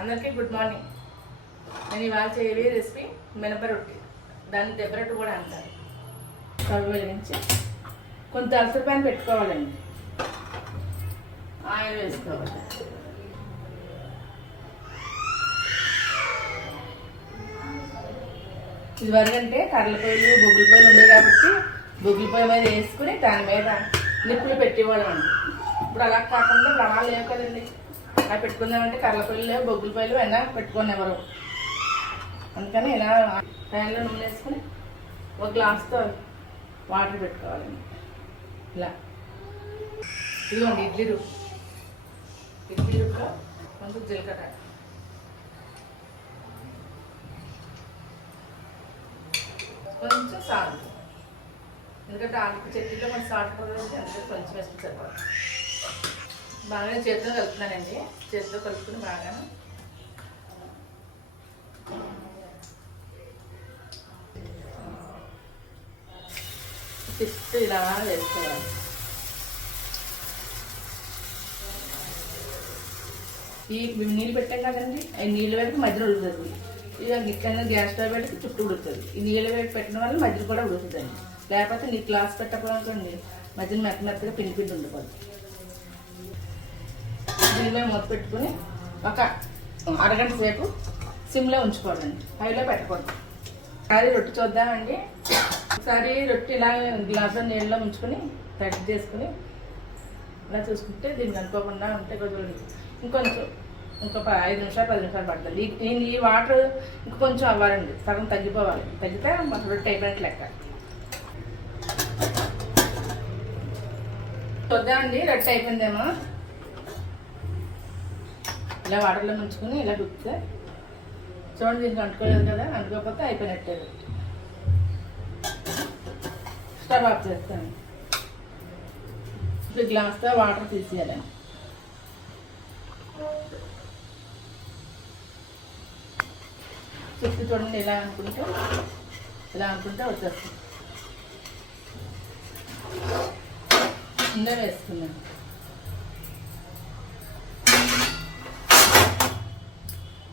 అందరికీ good morning. నేను ఇవాళ చేయలే రెసిపీ మినప రొట్టి. దాన్ని దెబ్బరొట్టు కూడా అంటారు. స్టవ్ వెలిగించి కొంత అసలు పైన పెట్టుకోవాలండి. ఆయిల్ వేసుకోవాలి. ఇది వరకంటే కర్రల పొయ్యిలు బొగ్గుల పొయ్యిలు ఉన్నాయి కాబట్టి బొగ్గుల పొయ్యి మీద వేసుకుని దాని మీద నిప్పులు పెట్టేవాళ్ళం ఇప్పుడు అలా కాకుండా ఇప్పుడు లేవు కదండి. అలా పెట్టుకుందామంటే కర్రల పొయ్యిలు లేవు బొగ్గుల పొయ్యిలు అయినా పెట్టుకొని ఎవరు. అందుకని ఇలా ప్యాన్లో నూనె వేసుకుని ఒక గ్లాస్తో వాటర్ పెట్టుకోవాలండి ఇలా. ఇదిగోండి ఇడ్లీ రుబ్బు ఇడ్లీ రుబ్బులో కొంచెం జీలకర్ర. కొంచెం సాల్ట్. ఎందుకంటే ఆకు చెట్టులో మనం సాల్ట్ కూడా అందుకే కొంచెం వేస్తే సరిపోతుంది బాగా చేతితో కలుపుతున్నానండి. చేతితో కలుపుకుని బాగా ఫిస్ట్ ఇలా వేసుకోవాలి. ఈ నీళ్ళు పెట్టాం కదండి ఈ నీళ్ళు పెడితే మధ్యలో ఉడుతుంది ఇక గిట్లైనా గ్యాస్ స్టవ్ పెడితే చుట్టూ ఉడుకుతుంది. ఈ నీళ్ళు పెట్టి పెట్టడం వల్ల మధ్యలో కూడా ఉడుతుందండి లేకపోతే నీ గ్లాస్ పెట్టకపోనుకోండి మధ్యలో మెత్త మెత్తగా పిండి పిండి ఉండిపోతుంది దీనిలో మూత పెట్టుకుని ఒక అరగంట సేపు సిమ్లో ఉంచుకోవాలండి హైలో పెట్టకూడదు ఒకసారి రొట్టె చూద్దామండి. ఒకసారి రొట్టె ఇలా గ్లాసులో నీళ్ళలో ఉంచుకొని కట్ చేసుకుని ఇలా చూసుకుంటే దీనికి అనుకోకుండా ఉంటే కొంచెం ఇంకొంచెం ఇంకొక ఐదు నిమిషాలు పది నిమిషాలు పడుతుంది. ఈ- ఈ ఈ వాటర్ ఇంకొంచెం అవ్వాలండి. సగం తగ్గిపోవాలి. తగ్గితే మన రొట్టె అయిపోయినట్టు లెక్క. చూద్దామండి రొట్టె అయిపోయిందేమో. ఇలా వాటర్లో ముంచుకుని ఇలా గుప్తే చూడండి దీనికి అంటుకోలేదు కదా అంటుకోకపోతే అయిపోయినట్టే. స్టవ్ ఆఫ్ చేస్తాను. ఇప్పుడు గ్లాస్తో వాటర్ తీసేయాలి. చుట్టూ చూడండి ఇలా అనుకుంటే ఇలా అనుకుంటే వచ్చేస్తుంది. ముందే వేసుకున్నాను